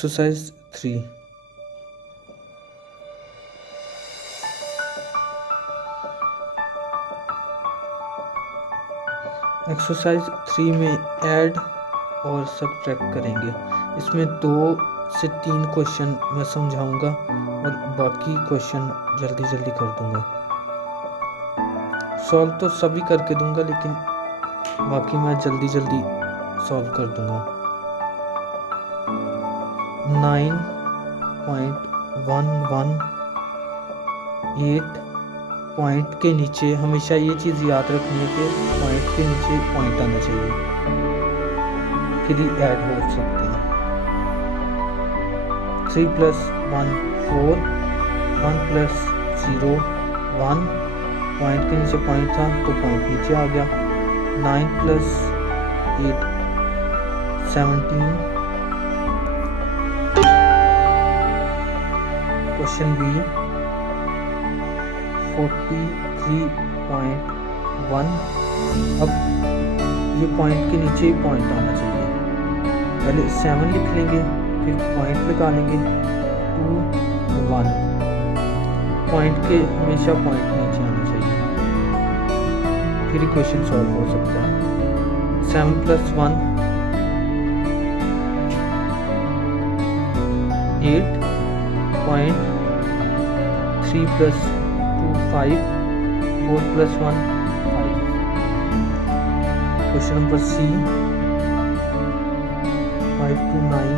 Exercise 3। Exercise 3 में add और subtract करेंगे। इसमें 2 से 3 क्वेश्चन मैं समझाऊंगा और बाकी क्वेश्चन जल्दी जल्दी कर दूंगा। सॉल्व तो सभी करके दूंगा, लेकिन बाकी मैं जल्दी जल्दी सॉल्व कर दूंगा। 9.118 पॉइंट के नीचे हमेशा ये चीज़ याद रखनी है कि पॉइंट के नीचे पॉइंट आना चाहिए, फिर ही ऐड हो सकते हैं। 3 + 1 4, 1 + 0 1, पॉइंट के नीचे पॉइंट था तो पॉइंट नीचे आ गया। 9 + 8 17। Question B 43.1। अब ये पॉइंट के नीचे ही पॉइंट आना चाहिए। पहले 7 लिख लेंगे, फिर पॉइंट निकालेंगे 2 1। पॉइंट के हमेशा पॉइंट नीचे आना चाहिए, फिर ही क्वेश्चन सॉल्व हो सकता है। 7 + 1 8 point, 3 + 2 5, 4 + 1 5। Question number C 5 to 9।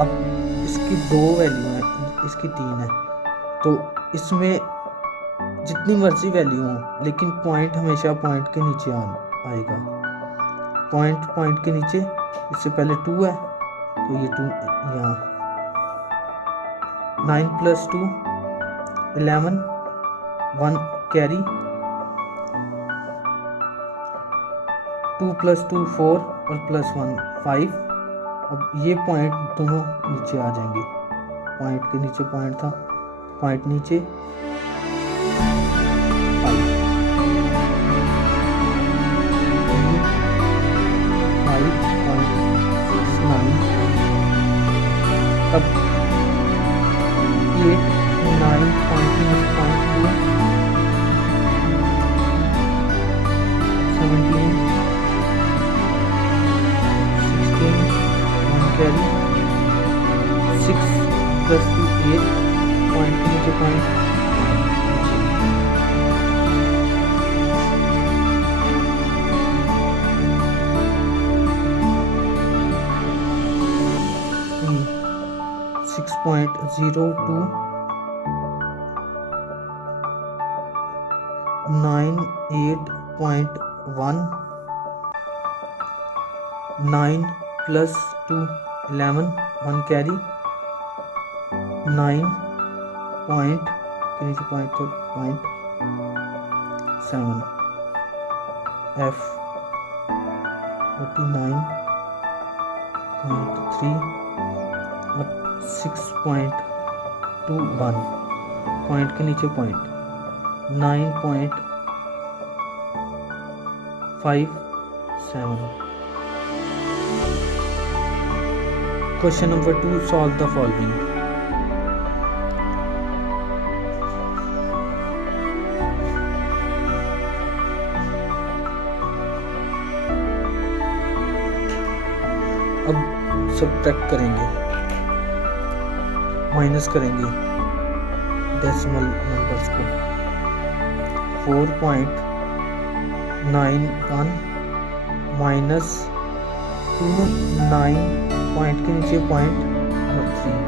अब इसकी 2 वैल्यू है, इसकी 3 है, तो इसमें जितनी मर्जी वैल्यू हो, लेकिन पॉइंट हमेशा पॉइंट के नीचे आएगा। पॉइंट के नीचे, इससे पहले 2 है तो ये 2 यहाँ। 9 + 2 11, 1 कैरी, 2 + 2 4 और +1 5। अब ये पॉइंट दोनों नीचे आ जाएंगे। पॉइंट के नीचे पॉइंट था, पॉइंट नीचे 5 5.69। अब 8 9 17 17 16 1 कैरी, 6 + 2 8, पॉइंट के नीचे पॉइंट 6.02 9 8.1 9 + 2 11, 1 कैरी, 9 पॉइंट के नीचे पॉइंट तो पॉइंट 7। F 49.3 और 6.21, पॉइंट के नीचे point 9.57। Question number 2, solve the following. अब सब्ट्रैक्ट करेंगे, माइनस करेंगे डेसिमल नंबर्स को। 4.91 -29, पॉइंट के नीचे पॉइंट और 3।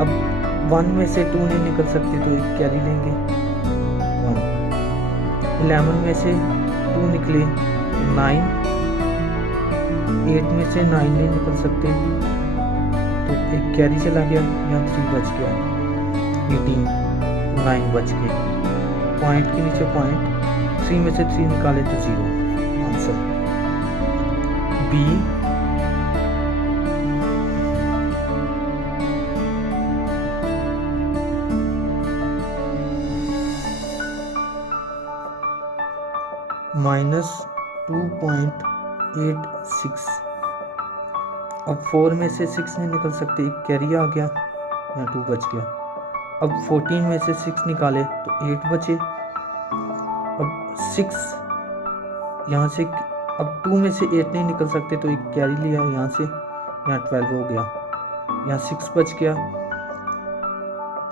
अब 1 में से 2 नहीं निकल सकते तो एक कैरी लेंगे 1। 11 में से 2 निकले 9, 8 में से 9 नहीं निकल सकते तो एक कैरी चला गया, यहाँ 3 बच गया। 18 9 बच गए, पॉइंट के नीचे पॉइंट, 3 में से 3 निकाले तो 0। Answer B -2.86। अब 4 में से 6 नहीं निकल सकते, एक कैरी आ गया, यहाँ 2 बच गया। अब 14 में से 6 निकाले तो 8 बचे। अब 6 यहाँ से, अब 2 में से 8 नहीं निकल सकते तो एक कैरी लिया यहाँ से, यहाँ 12 हो गया, यहाँ 6 बच गया।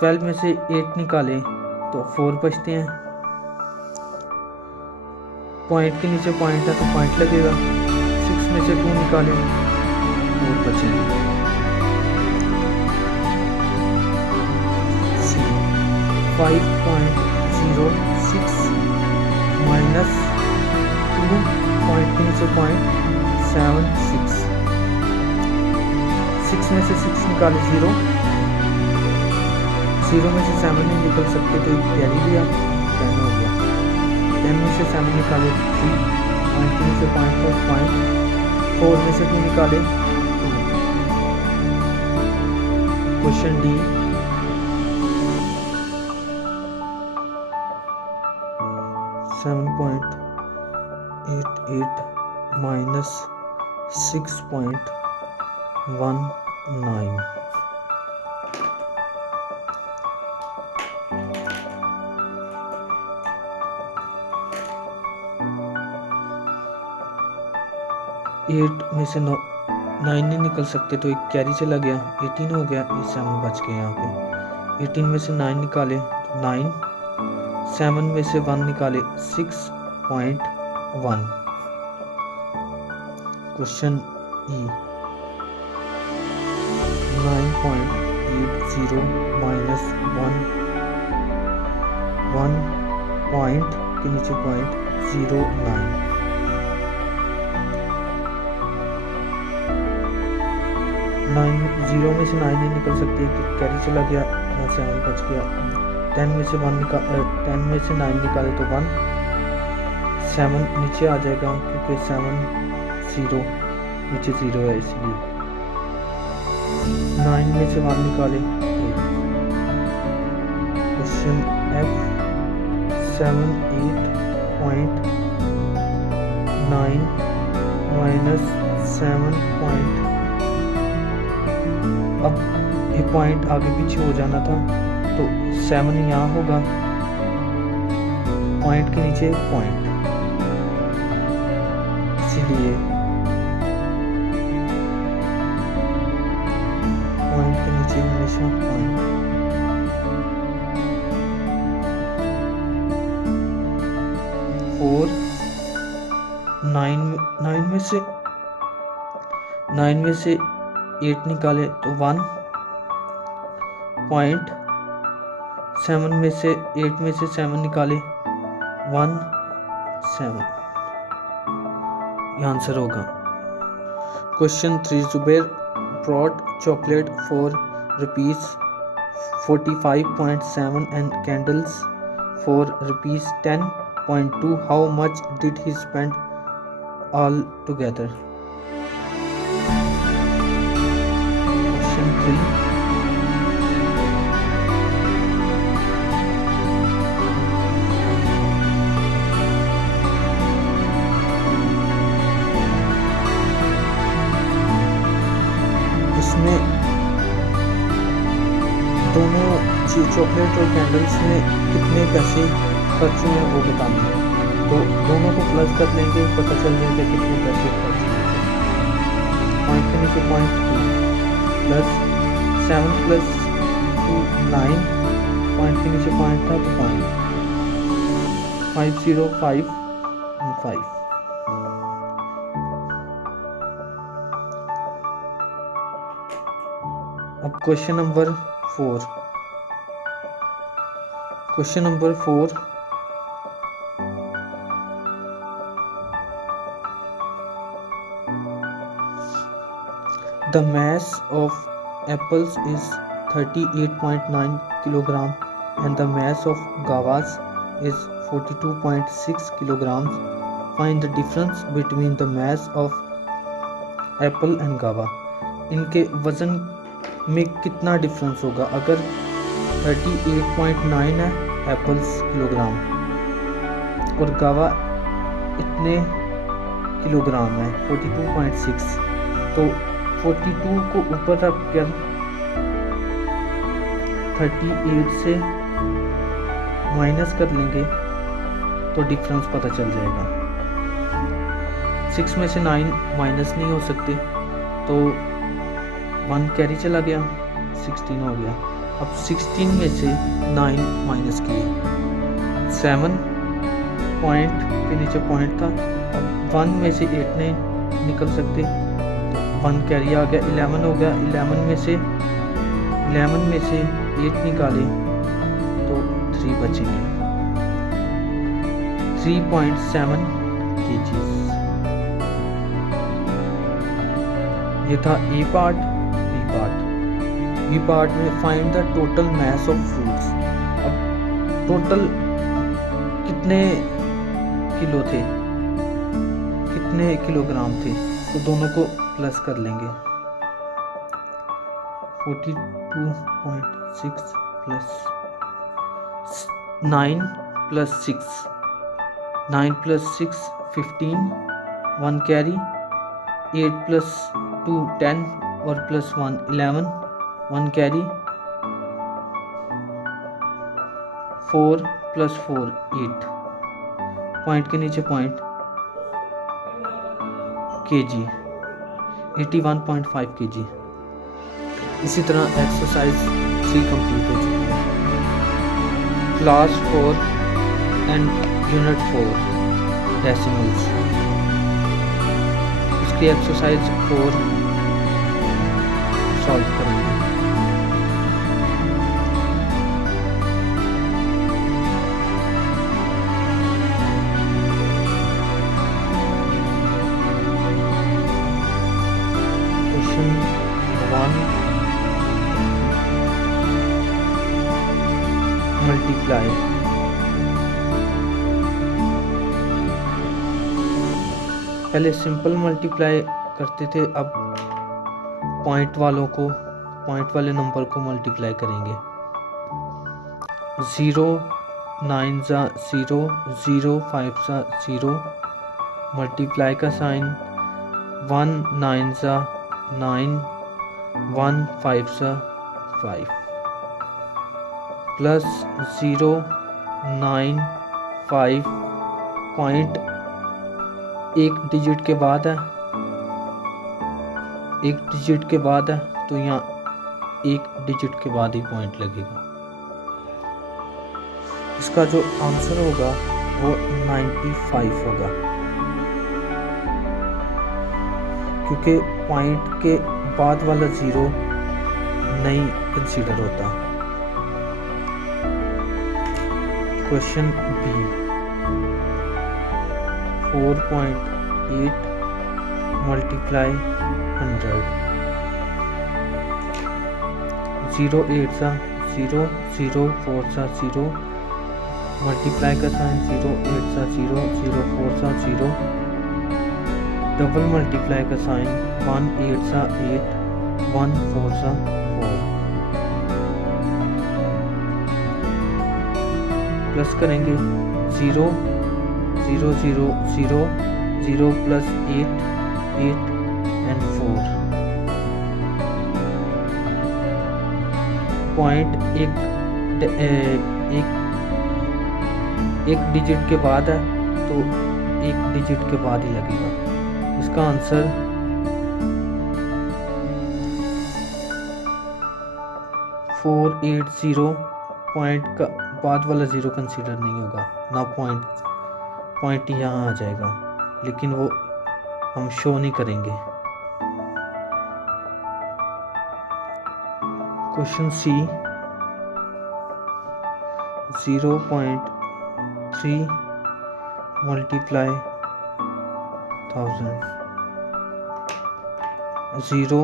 12 में से 8 निकाले तो 4 बचते हैं। पॉइंट के नीचे पॉइंट है तो पॉइंट लगेगा। 6 में से 2 निकाले 4 बचेंगे। 5.06 माइनस 2 पॉइंट के नीचे पॉइंट 76। 6 में से 6 निकाले 0, 0 में से 7 नहीं निकल सकते तो एक कैरी लिया, 10 हो गया। 10 में से 7 निकाले 3, पॉइंट के नीचे पॉइंट पर पॉइंट। 4 में से 2 निकाले 2। Question D, (7.88 minus 6.19). एट में से 9 नहीं निकल सकते तो एक कैरी चला गया, 18 हो गया, ये 7 बच गए यहाँ पे। 18 में से 9 निकाले तो 9, 7 में से 1 निकाले 6.1। क्वेश्चन ई, 9.80 माइनस 1 पॉइंट के नीचे पॉइंट 09। 0 में से 9 नहीं निकल सकती, कैरी चला गया, यहाँ 7 बच गया। 10 में से 9 निकाले तो 1, 7 नीचे आ जाएगा क्योंकि 7 0 नीचे 0 है इसलिए। 9 में से 1 निकाले 8। क्वेश्चन एफ, 78.9 माइनस 7 पॉइंट, अब ये पॉइंट आगे पीछे हो जाना था तो 7 यहाँ होगा, पॉइंट के नीचे पॉइंट, इसीलिए पॉइंट के नीचे हमेशा पॉइंट। 4 9 में से 8 निकाले तो 1 पॉइंट। 7 में से 8 में से 7 निकाले 1 7, ये आंसर होगा। Question 3, Zubair brought chocolate for ₹45.7 and candles for ₹10.2. How much did he spend all together? Question 3, इसमें दोनों चॉकलेट और कैंडल्स में कितने पैसे खर्च हुए हैं वो बताना है, तो दोनों को प्लस कर लेंगे, पता चल जाएगा कितने पैसे खर्च हुए। पॉइंट के नीचे पॉइंट 2 प्लस 7 प्लस 2 9, पॉइंट के नीचे पॉइंट था तो पॉइंट 505 and 5। अब question number 4, the mass of apples is 38.9 kilogram and the mass of guavas is 42.6 kilograms. Find the difference between the mass of apple and guava. इनके वजन में कितना difference होगा? अगर 38.9 है एप्पल्स किलोग्राम और गावा इतने किलोग्राम है 42.6, तो 42 को ऊपर रख कर 38 से माइनस कर लेंगे तो डिफरेंस पता चल जाएगा। 6 में से 9 माइनस नहीं हो सकते, तो 1 कैरी चला गया, 16 हो गया। अब 16 में से 9 माइनस किए, 7 पॉइंट के नीचे पॉइंट था। अब 1 में से 8 नहीं निकल सकते, तो 1 कैरी आ गया, 11 हो गया। 11 में से 8 निकाले तो 3 बचेंगे, 3.7 kg। ये था ए पार्ट। बी पार्ट में find the total mass of fruits. अब टोटल कितने किलो थे, कितने किलोग्राम थे, तो दोनों को प्लस कर लेंगे। 42.6 plus 9 plus 6, 9 plus 6 15, 1 carry, 8 plus 2 10 और प्लस 1 11, 1 कैरी, 4 प्लस 4 8, पॉइंट के नीचे पॉइंट, kg 81.5 kg। इसी तरह एक्सरसाइज 3 कंप्लीट हो चुकी है। क्लास 4 एंड यूनिट 4 डेसिमल्स, इसकी एक्सरसाइज 4 सॉल्व करेंगे। Question 1, multiply. पहले सिंपल मल्टीप्लाई करते थे, अब पॉइंट वाले नंबर को मल्टीप्लाई करेंगे। 0 9 ज़ा 0, 0 5 ज़ा 0, मल्टीप्लाई का साइन, 1 9 ज़ा 9, 1 5 ज़ा 5, प्लस 0 9 5, पॉइंट एक डिजिट के बाद है, तो यहाँ एक डिजिट के बाद ही पॉइंट लगेगा। इसका जो आंसर होगा वो 95 होगा, क्योंकि पॉइंट के बाद वाला 0 नहीं कंसीडर होता। क्वेश्चन बी, 4.8 मल्टीप्लाई 100, 0 8 ज़ा 0, 0 4 ज़ा 0, मल्टीप्लाई का साइन, 0 8 ज़ा 0, 0 4 ज़ा 0, डबल मल्टीप्लाई का साइन, 1 8 ज़ा 8, 1 4 ज़ा 4, प्लस करेंगे 0 0 0 0, 0 प्लस 8 8 एंड 4, पॉइंट एक डिजिट के बाद है, तो एक डिजिट के बाद ही लगेगा। इसका आंसर 480, पॉइंट का बाद वाला 0 कंसीडर नहीं होगा ना, पॉइंट यहाँ आ जाएगा, लेकिन वो हम शो नहीं करेंगे। क्वेश्चन सी, 0.3 मल्टीप्लाई 1000, 0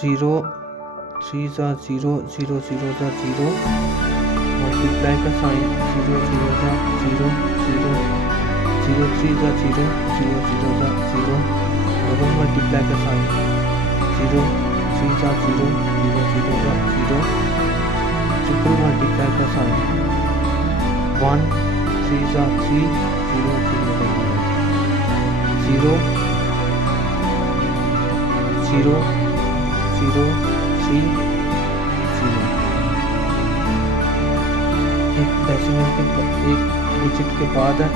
0 3 ज़ा 0, 0 0 ज़ा 0, मल्टीप्लाई का साइन, 0 0 ज़ा 0, 0 0 3 ज़ा 0, 0 0 ज़ा 0, डबल मल्टीप्लाई का साइन, 0 3 ज़ा 0, 0 0 ज़ा 0, ट्रिपल मल्टीप्लाई का साइन, 1 3 ज़ा 3, 0 0 ज़ा 0, 0 0 0 3 0। एक डेसिमल के एक डिजिट के बाद है,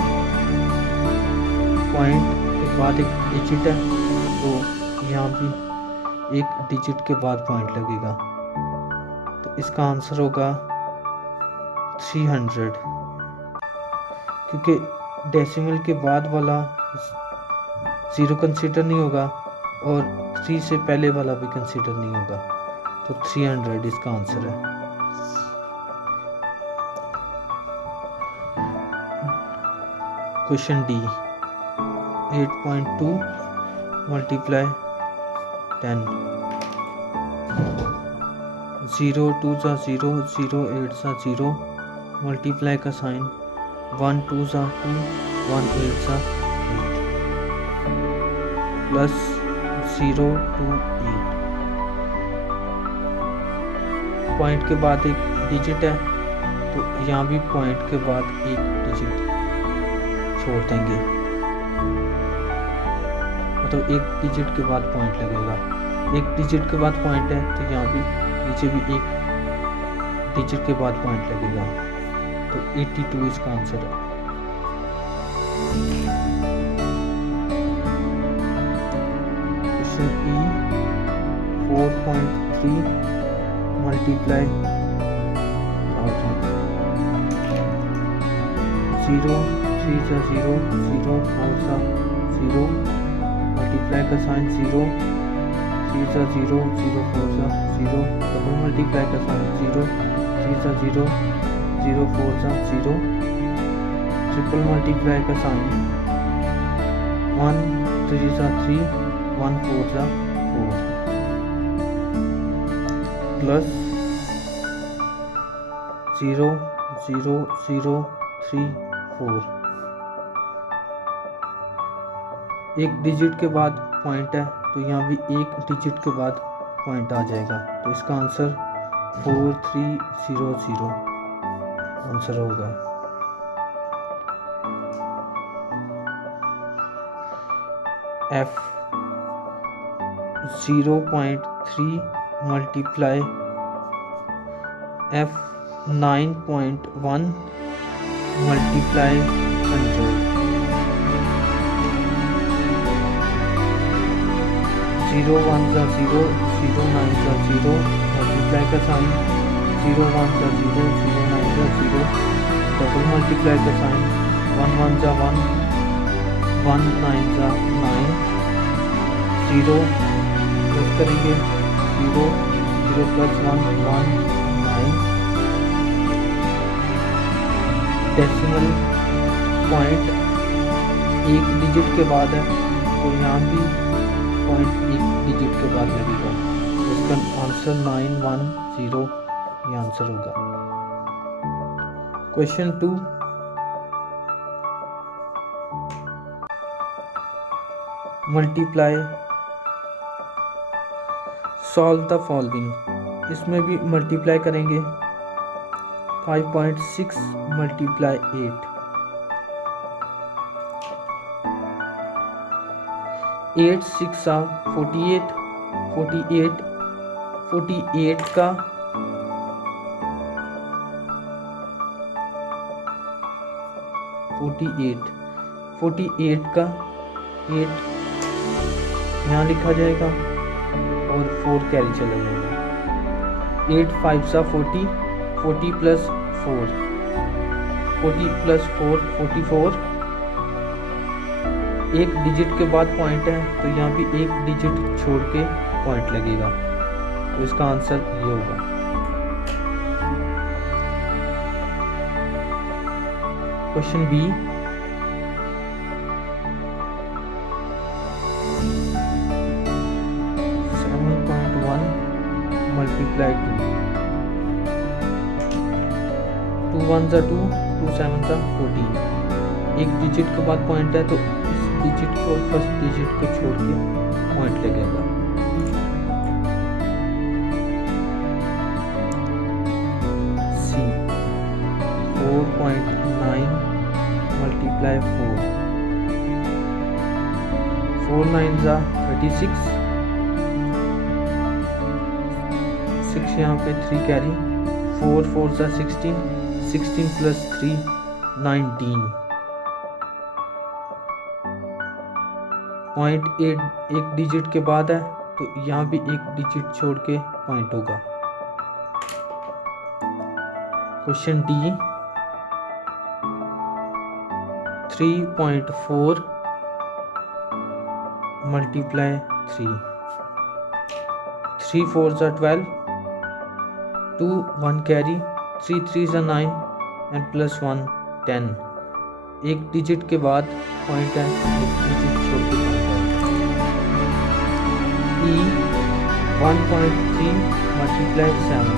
पॉइंट के बाद एक डिजिट है, तो यहाँ भी एक डिजिट के बाद पॉइंट लगेगा, तो इसका आंसर होगा 300, क्योंकि डेसिमल के बाद वाला 0 कंसीडर नहीं होगा और 3 से पहले वाला भी कंसीडर नहीं होगा, तो 300 इसका आंसर है। क्वेश्चन डी, 8.2 मल्टीप्लाई 10, 0 2 ज़ा 0 0 8 ज़ा 0, मल्टीप्लाई का साइन 1 2 ज़ा 2 1 8 ज़ा 8, प्लस 0 2 8। पॉइंट के बाद एक डिजिट है, तो यहाँ भी पॉइंट के बाद एक डिजिट छोड़ देंगे, मतलब एक डिजिट के बाद पॉइंट लगेगा। एक डिजिट के बाद पॉइंट है, तो यहाँ भी नीचे भी एक डिजिट के बाद पॉइंट लगेगा, तो 82 इसका आंसर है। क्वेश्चन ई, 4.3 मल्टीप्लाई 1000, 0 3 ज़ा 0 0 4 ज़ा 0, मल्टीप्लाई का साइन 0 3 ज़ा 0 0 4 ज़ा 0, डबल मल्टीप्लाई का साइन 0 3 ज़ा 0 0 4 ज़ा 0, ट्रिपल मल्टीप्लाई का साइन 1 3 ज़ा 3 1 4 ज़ा 4, प्लस 0 0 0 3 4। एक डिजिट के बाद पॉइंट है, तो यहाँ भी एक डिजिट के बाद पॉइंट आ जाएगा, तो इसका आंसर 4300 आंसर होगा। एफ, 0.3 मल्टीप्लाई F 9.1 मल्टीप्लाई 100, 0 1 ज़ा 0 0 9 ज़ा 0, मल्टीप्लाई का साइन 0 1 ज़ा 0 0 9 ज़ा 0, डबल मल्टीप्लाई का साइन 1 1 ज़ा 1 1 9 ज़ा 9, 0 प्लस करेंगे 0 0 प्लस 1 1 9, डेसिमल पॉइंट एक डिजिट के बाद है, तो यहाँ भी पॉइंट एक डिजिट के बाद लगेगा, तो इसका आंसर 910 ये आंसर होगा। Question 2, multiply solve the following, इसमें भी मल्टीप्लाई करेंगे 5.6 मल्टीप्लाई 8, 8 6 48 48 48 का 8 यहाँ लिखा जाएगा और 4 कैरी चला जाएगा, 8 5 40 40 प्लस 4 40 प्लस 4 44, एक डिजिट के बाद पॉइंट है, तो यहाँ भी एक डिजिट छोड़ के पॉइंट लगेगा, तो इसका आंसर ये होगा। क्वेश्चन बी, 7.1 मल्टीप्लाई 2 1 ज़ा 2 2 7 ज़ा 14, एक डिजिट के बाद पॉइंट है, तो इस डिजिट को फर्स्ट डिजिट को छोड़ के पॉइंट लगेगा। सी, 4.9 मल्टीप्लाई 4 9 ज़ा 36, 6 यहाँ पे 3 कैरी, 4 4 सा 16, 16 प्लस 3 19। पॉइंट एक डिजिट के बाद है तो यहाँ भी एक डिजिट छोड़ के पॉइंट होगा। क्वेश्चन डी 3.4 मल्टीप्लाई 3, 3 4 सा 12, 2 1 कैरी, 3 3 सा 9 एंड प्लस 1 10। एक डिजिट के बाद पॉइंट है, एक डिजिट छोड़ के पॉइंट है। ई 1.3 मल्टीप्लाई 7,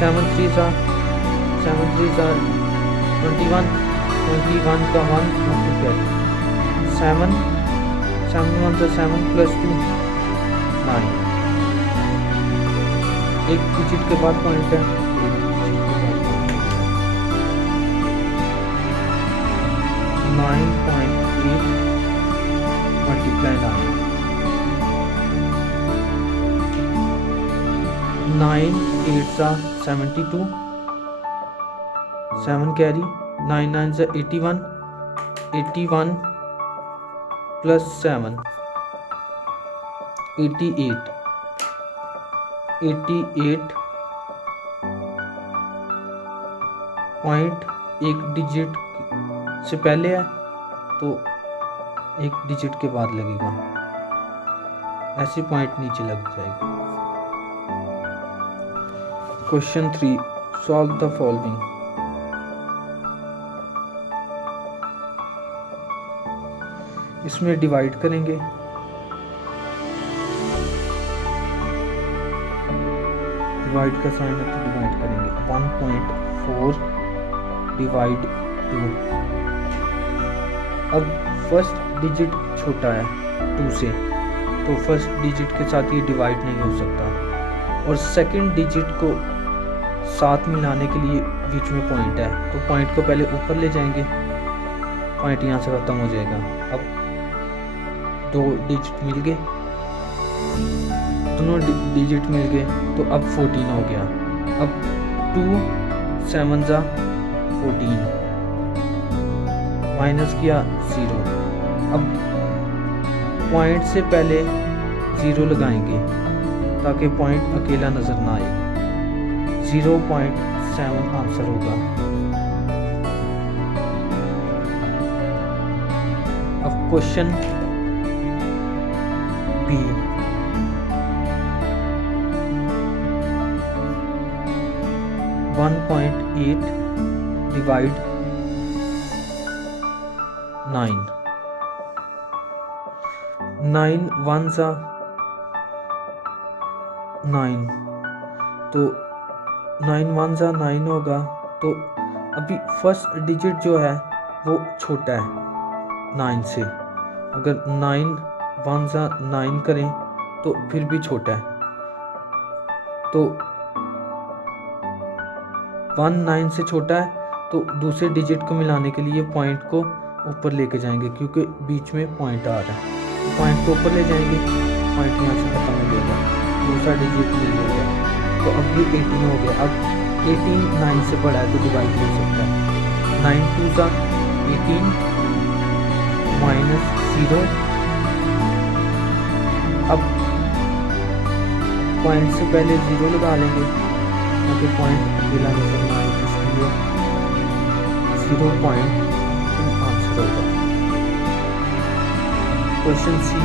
7 3 सा 21, 21 का 1 मल्टीप्लाई 7 7 1 सा 7 प्लस 2 9। एक डिजिट के बाद पॉइंट है, 9.8 मल्टीप्लाई 9 8 सा 72, 7 कैरी, 9 9 सा 81, 81 प्लस 7 88, 88 पॉइंट एक डिजिट से पहले है तो एक डिजिट के बाद लगेगा, ऐसे पॉइंट नीचे लग जाएगा। Question 3 solve the following. इसमें डिवाइड करेंगे, डिवाइड का साइन है तो डिवाइड करेंगे। 1.4 डिवाइड 2। अब फर्स्ट डिजिट छोटा है 2 से, तो फर्स्ट डिजिट के साथ ये डिवाइड नहीं हो सकता, और सेकंड डिजिट को साथ मिलाने के लिए बीच में पॉइंट है, तो पॉइंट को पहले ऊपर ले जाएंगे, पॉइंट यहाँ से ख़त्म हो जाएगा। अब 2 डिजिट मिल गए, दोनों डिजिट मिल गए, तो अब 14 हो गया। अब 2 7 ज़ा 14 माइनस किया 0। अब पॉइंट से पहले 0 लगाएंगे ताकि पॉइंट अकेला नज़र ना आए। 0.7 आंसर होगा। अब क्वेश्चन बी 1.8 डिवाइड 9, 9 1 सा 9, तो 9 1 सा 9 होगा, तो अभी फर्स्ट डिजिट जो है वो छोटा है 9 से। अगर 9 1 सा 9 करें तो फिर भी छोटा है, तो 1 9 से छोटा है, तो दूसरे डिजिट को मिलाने के लिए पॉइंट को ऊपर लेके जाएंगे, क्योंकि बीच में पॉइंट आ रहा है, तो पॉइंट को ऊपर ले जाएंगे, पॉइंट यहाँ से खत्म हो जाएगा, दूसरा डिजिट मिल जाएगा, तो अब ये 18 हो गया। अब 18 9 से बड़ा है तो डिवाइड हो सकता है। 9 2 सा 18 माइनस 0। अब पॉइंट से पहले 0 लगा लेंगे ताकि पॉइंट अकेला नजर ना आए, इसलिए 0.2 आंसर होगा। क्वेश्चन सी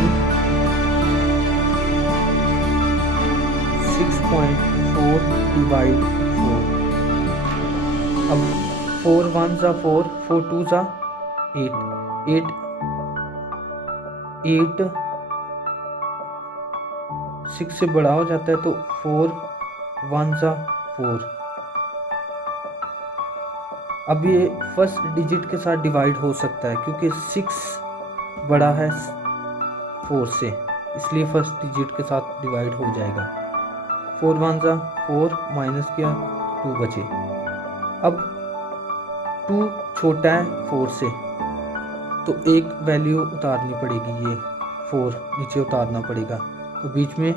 6.4 डिवाइड 4। अब 4 1 सा 4, 4 2 सा 8, 8 6 से बड़ा हो जाता है, तो 4 1 सा 4। अब ये फर्स्ट डिजिट के साथ डिवाइड हो सकता है क्योंकि 6 बड़ा है 4 से, इसलिए फर्स्ट डिजिट के साथ डिवाइड हो जाएगा। 4 1 सा 4 माइनस किया 2 बचे। अब 2 छोटा है 4 से, तो एक वैल्यू उतारनी पड़ेगी, ये 4 नीचे उतारना पड़ेगा, तो बीच में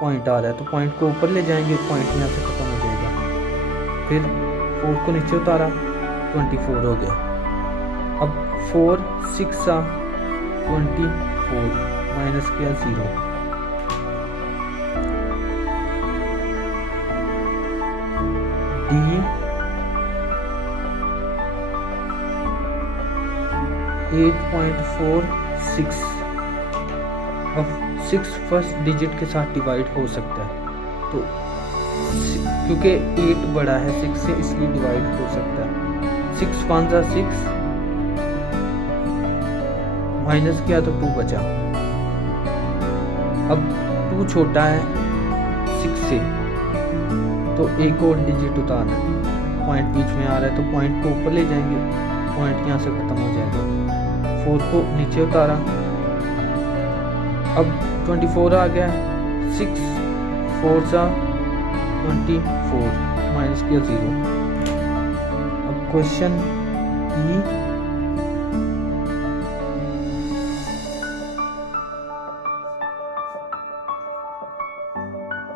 पॉइंट आ रहा है तो पॉइंट को ऊपर ले जाएंगे, पॉइंट यहाँ से ख़त्म हो जाएगा। फिर 4 को नीचे उतारा, 24 हो गया। अब 4 6 24 माइनस किया 0। डी 8.46। अब 6 फर्स्ट डिजिट के साथ डिवाइड हो सकता है, तो क्योंकि 8 बड़ा है 6 से इसलिए डिवाइड हो सकता है। 6 1 जा 6, माइनस किया तो 2 बचा। अब 2 छोटा है 6 से, तो एक और डिजिट उतारना है, पॉइंट बीच में आ रहा है तो पॉइंट को ऊपर ले जाएंगे, पॉइंट यहाँ से ख़त्म हो जाएगा। 4 को नीचे उतारा, अब 24 आ गया। 6 4 जा 24 माइनस किया 0। अब क्वेश्चन ई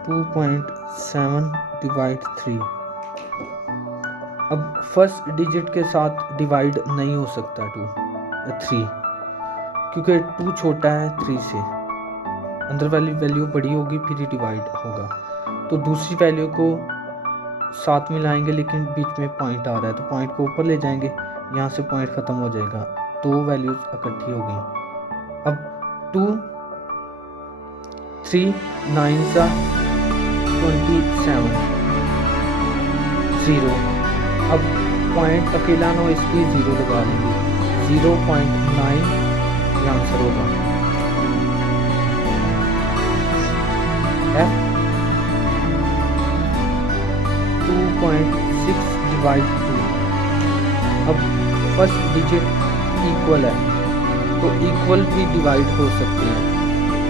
2.7 डिवाइड 3। अब फर्स्ट डिजिट के साथ डिवाइड नहीं हो सकता 3, क्योंकि 2 छोटा है 3 से, अंदर वाली वैल्यू बड़ी होगी फिर ही डिवाइड होगा। तो दूसरी वैल्यू को साथ मिलाएंगे, लेकिन बीच में पॉइंट आ रहा है तो पॉइंट को ऊपर ले जाएंगे, यहाँ से पॉइंट ख़त्म हो जाएगा, 2 वैल्यूज इकट्ठी हो गई। अब 2 3 9 सा 27 0। अब पॉइंट अकेला ना हो इसलिए 0 लगा लेंगे, 0.9 ये आंसर होगा। F 2.6 divide 2। अब फर्स्ट डिजिट इक्वल है तो इक्वल भी डिवाइड हो सकते हैं।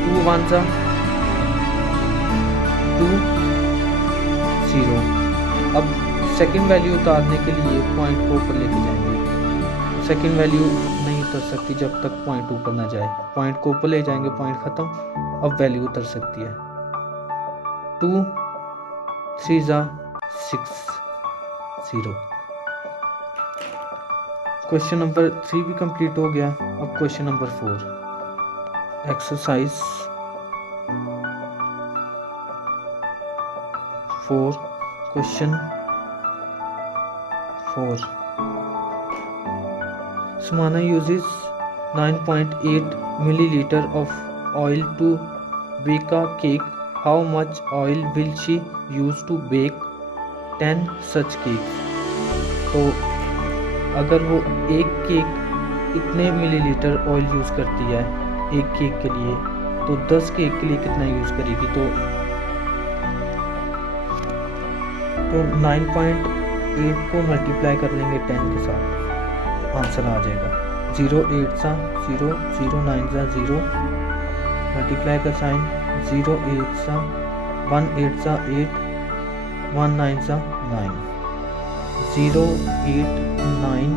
2 1 जा 2 0। अब सेकंड वैल्यू उतारने के लिए पॉइंट को ऊपर लेके जाएंगे, सेकंड वैल्यू नहीं उतर सकती जब तक पॉइंट ऊपर ना जाए, पॉइंट को ऊपर ले जाएंगे, पॉइंट ख़त्म, अब वैल्यू उतर सकती है। 2 3 जा 6 0। क्वेश्चन नंबर 3 भी कंप्लीट हो गया। अब question number 4 exercise 4 question 4। Samana uses 9.8 milliliter of oil to bake a cake. How much oil will she use to bake 10 such cakes? तो अगर वो एक केक इतने मिलीलीटर ऑयल यूज़ करती है एक केक के लिए, तो 10 केक के लिए कितना यूज़ करेगी? तो 9.8 को मल्टीप्लाई कर लेंगे 10 के साथ, आंसर आ जाएगा। 0 8 सा 0 0 9 सा 0, मल्टीप्लाई का साइन, 0 8 सा 1 8 सा 8 1 9 सा 9, 0 8 9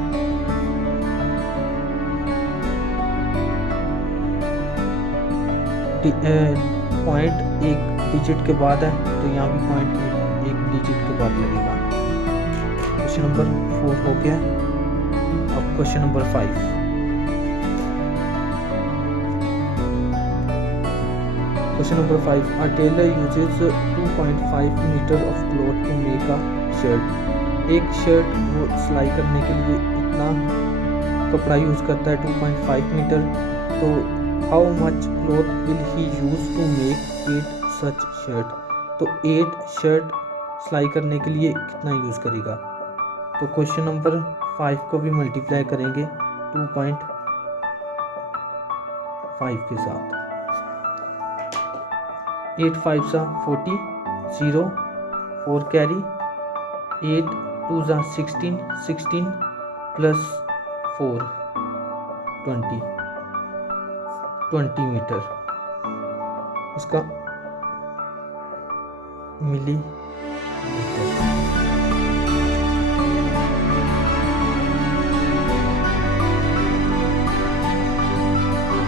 पॉइंट एक डिजिट के बाद है तो यहाँ भी पॉइंट एक डिजिट के बाद लगेगा। क्वेश्चन नंबर 4 हो गया। अब question number 5। Question number 5, a tailor uses 2.5 meter of cloth to make a shirt। एक शर्ट वो सिलाई करने के लिए इतना कपड़ा यूज़ करता है 2.5 मीटर, तो how much cloth will he use to make 8 such shirt? तो 8 शर्ट सिलाई करने के लिए कितना यूज़ करेगा? तो क्वेश्चन नंबर 5 को भी मल्टीप्लाई करेंगे 2.5 के साथ। 8 5 सा 40, 0 4 कैरी, 8 2 सा 16 16 प्लस 4 20 मीटर, इसका मिली मीटर।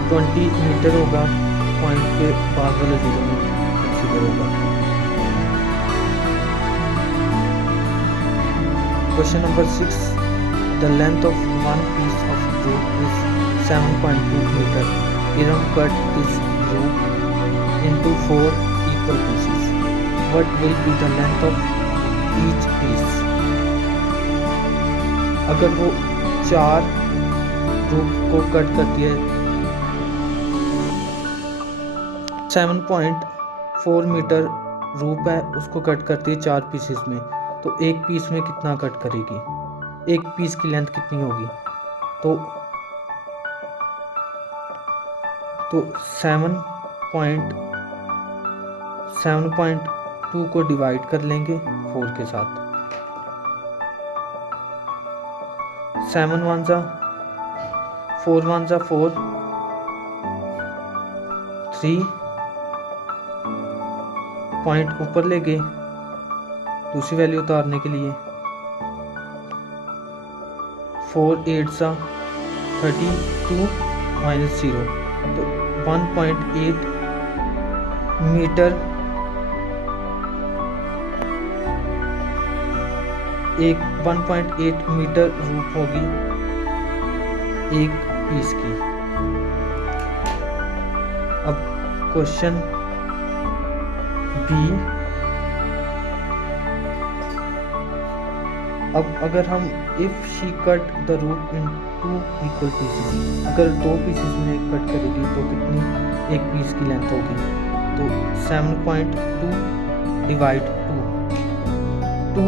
20 मीटर होगा, पॉइंट के बाद वाले जीरो में मीटर होगा। Question number 6, the length of one piece of rope is 7.2 meter. Iram cut this rope into 4 equal pieces. What will be the length of each piece? अगर वो 4 रूप को कट करती है, 7.4 मीटर रूप है, उसको कट करती है 4 पीसेस में, तो एक पीस में कितना कट करेगी, एक पीस की लेंथ कितनी होगी? तो 7.2 को डिवाइड कर लेंगे 4 के साथ। 7 1 जा 4 1 जा 4, 3 पॉइंट ऊपर ले गए दूसरी वैल्यू उतारने के लिए, 4 8 सा 32 माइनस 0, तो 1.8 मीटर एक 1.8 मीटर रूप होगी एक पीस की। अब क्वेश्चन बी, अब अगर हम इफ शी कट द रूप इन 2 इक्वल पीसेस, अगर 2 पीसेस में कट करेगी तो कितनी एक पीस की लेंथ होगी? तो 7.2 डिवाइड 2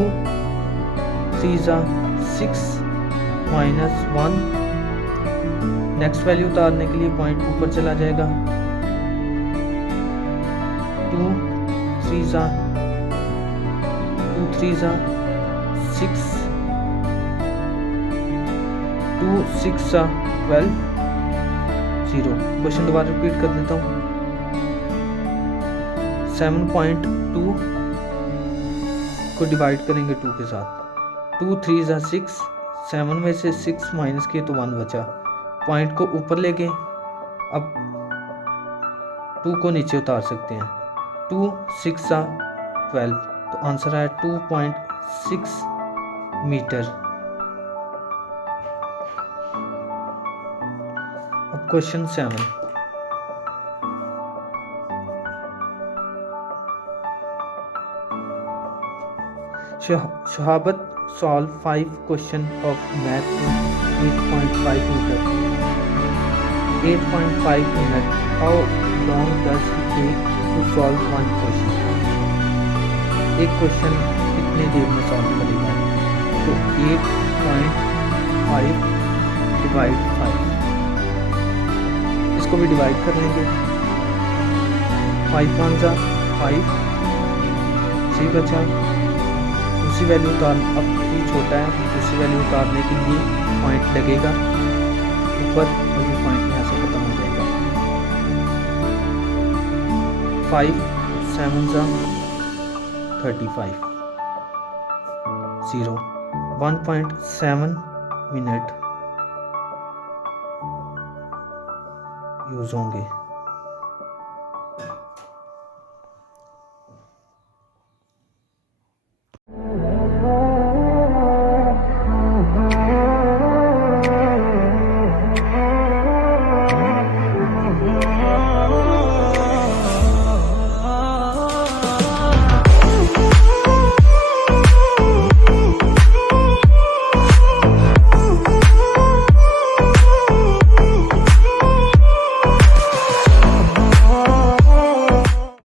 3 6 माइनस 1, नेक्स्ट वैल्यू उतारने के लिए पॉइंट ऊपर चला जाएगा, 2 3 6 2 6 12 0। क्वेश्चन दोबारा रिपीट कर देता हूँ, 7.2 को डिवाइड करेंगे 2 के साथ, 2 3 6, 7 में से 6 माइनस किए तो 1 बचा, पॉइंट को ऊपर ले गए, अब 2 को नीचे उतार सकते हैं, 2 6 12, तो आंसर है 2.6 मीटर। अब question 7, शहाबत solve 5 question of math in 8.5 meter. 8.5 minutes. How long does it take to solve one question? एक क्वेश्चन कितने देर में सॉल्व करेगा? तो 8.5 डिवाइड 5, इसको भी डिवाइड कर लेंगे, 5 1 जा 5, 3 बचा, दूसरी वैल्यू उतार, अब 3 छोटा है, दूसरी वैल्यू उतारने के लिए पॉइंट लगेगा ऊपर, और ये पॉइंट यहाँ से खत्म हो जाएगा, 5 7 जा 35 0, 1.7 मिनट यूज होंगे।